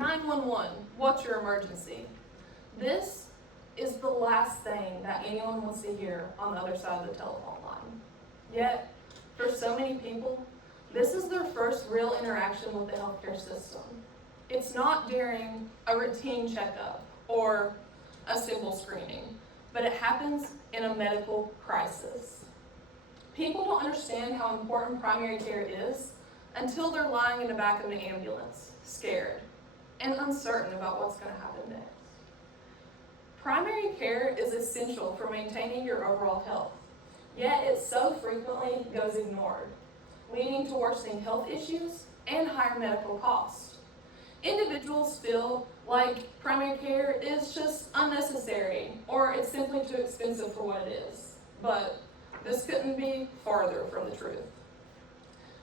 911, what's your emergency? This is the last thing that anyone wants to hear on the other side of the telephone line. Yet, for so many people, this is their first real interaction with the healthcare system. It's not during a routine checkup or a simple screening, but it happens in a medical crisis. People don't understand how important primary care is until they're lying in the back of an ambulance, scared and uncertain about what's going to happen next. Primary care is essential for maintaining your overall health, yet it so frequently goes ignored, leading to worsening health issues and higher medical costs. Individuals feel like primary care is just unnecessary or it's simply too expensive for what it is, but this couldn't be farther from the truth.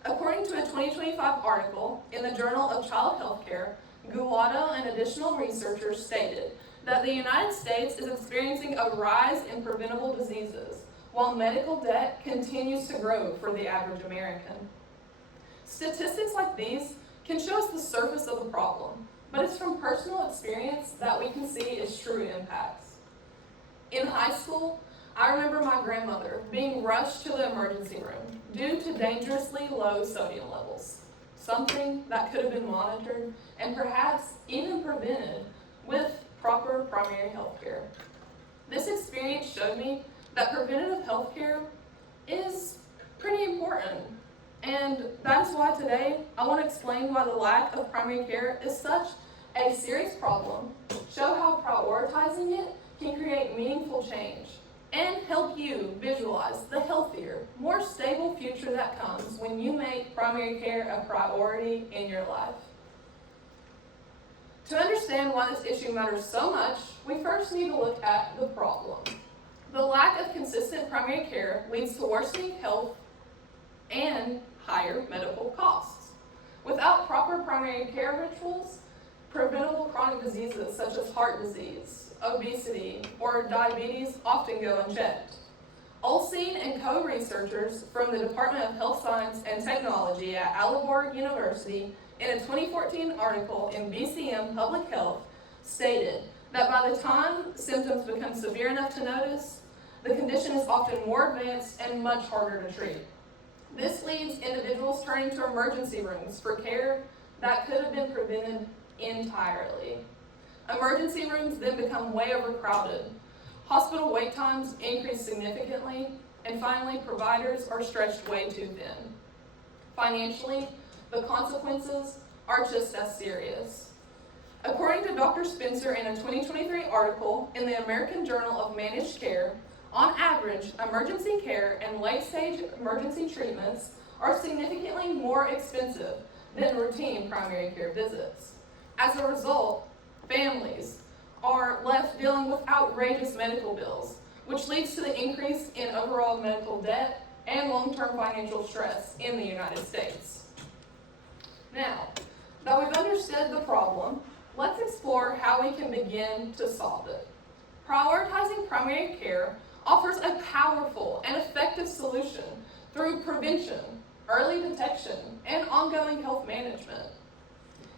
According to a 2025 article in the Journal of Child Healthcare, Gulato and additional researchers stated that the United States is experiencing a rise in preventable diseases, while medical debt continues to grow for the average American. Statistics like these can show us the surface of the problem, but it's from personal experience that we can see its true impacts. In high school, I remember my grandmother being rushed to the emergency room due to dangerously low sodium levels, something that could have been monitored and perhaps even prevented with proper primary health care. This experience showed me that preventative health care is pretty important, and that is why today I want to explain why the lack of primary care is such a serious problem, show how prioritizing it can create meaningful change, and help you visualize the healthier, more stable future that comes when you make primary care a priority in your life. To understand why this issue matters so much, we first need to look at the problem. The lack of consistent primary care leads to worsening health and higher medical costs. Without proper primary care rituals, preventable chronic diseases such as heart disease, obesity, or diabetes often go unchecked. Olseen and co-researchers from the Department of Health Science and Technology at Aalborg University in a 2014 article in BCM Public Health stated that by the time symptoms become severe enough to notice, the condition is often more advanced and much harder to treat. This leads individuals turning to emergency rooms for care that could have been prevented entirely. Emergency rooms then become way overcrowded. Hospital wait times increase significantly, and finally, providers are stretched way too thin. Financially, the consequences are just as serious. According to Dr. Spencer in a 2023 article in the American Journal of Managed Care, on average, emergency care and late-stage emergency treatments are significantly more expensive than routine primary care visits. As a result, families are left dealing with outrageous medical bills, which leads to the increase in overall medical debt and long-term financial stress in the United States. Now, that we've understood the problem, let's explore how we can begin to solve it. Prioritizing primary care offers a powerful and effective solution through prevention, early detection, and ongoing health management.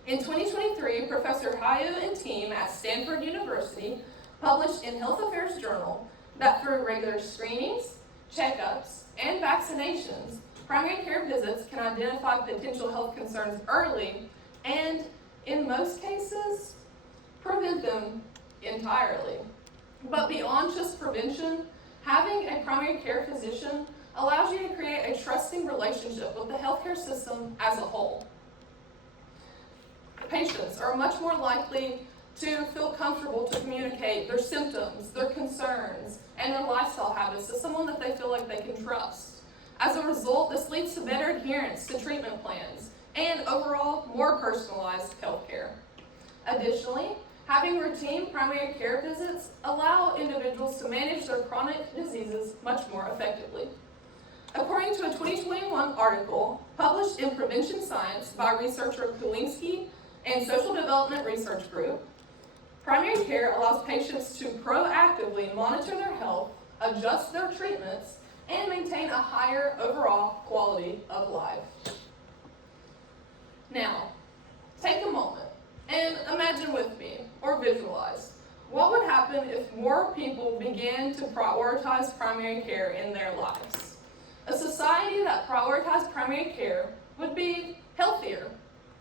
In 2023, Professor Hayu and team at Stanford University published in Health Affairs Journal that through regular screenings, checkups, and vaccinations, primary care visits can identify potential health concerns early and, in most cases, prevent them entirely. But beyond just prevention, having a primary care physician allows you to create a trusting relationship with the healthcare system as a whole. Patients are much more likely to feel comfortable to communicate their symptoms, their concerns, and their lifestyle habits to someone that they feel like they can trust. As a result, this leads to better adherence to treatment plans and overall more personalized health care. Additionally, having routine primary care visits allow individuals to manage their chronic diseases much more effectively. According to a 2021 article published in Prevention Science by researcher Kulinski and Social Development Research Group, primary care allows patients to proactively monitor their health, adjust their treatments, and maintain a higher overall quality of life. Now, take a moment and happen if more people began to prioritize primary care in their lives. A society that prioritized primary care would be healthier,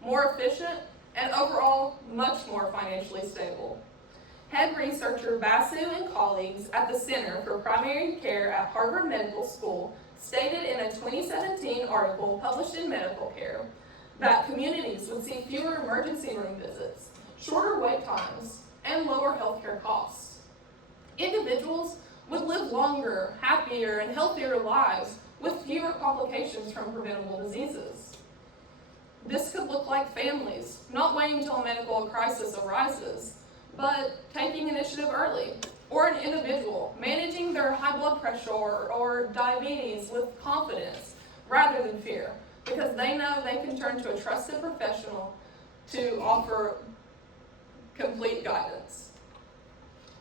more efficient, and overall much more financially stable. Head researcher Basu and colleagues at the Center for Primary Care at Harvard Medical School stated in a 2017 article published in Medical Care that communities would see fewer emergency room visits, shorter wait times, and lower healthcare costs. Individuals would live longer, happier, and healthier lives with fewer complications from preventable diseases. This could look like families not waiting until a medical crisis arises, but taking initiative early, or an individual managing their high blood pressure or diabetes with confidence rather than fear, because they know they can turn to a trusted professional to offer complete guidance.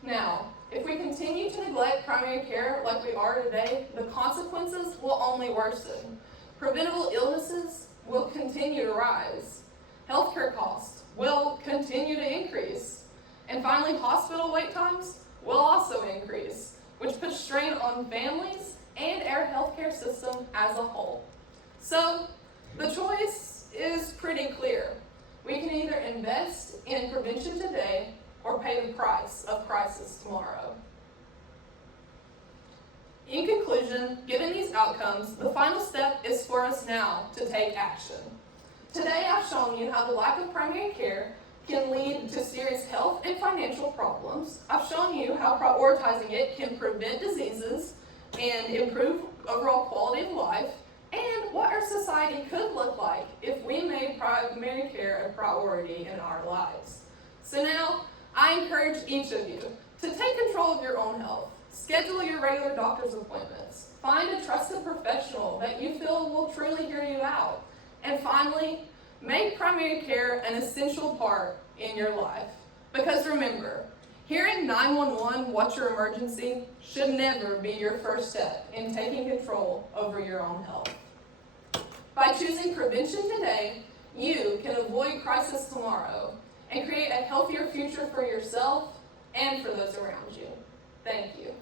Now, if we continue to neglect primary care like we are today, the consequences will only worsen. Preventable illnesses will continue to rise. Healthcare costs will continue to increase. And finally, hospital wait times will also increase, which puts strain on families and our healthcare system as a whole. So, the choice is pretty clear. We can either invest in prevention today or pay the price of crisis tomorrow. In conclusion, given these outcomes, the final step is for us now to take action. Today, I've shown you how the lack of primary care can lead to serious health and financial problems. I've shown you how prioritizing it can prevent diseases and improve overall quality of life, and what our society could look like if we made primary care a priority in our lives. So now, I encourage each of you to take control of your own health. Schedule your regular doctor's appointments. Find a trusted professional that you feel will truly hear you out. And finally, make primary care an essential part in your life. Because remember, hearing 911 what's your emergency should never be your first step in taking control over your own health. By choosing prevention today, you can avoid crisis tomorrow and create a healthier future for yourself and for those around you. Thank you.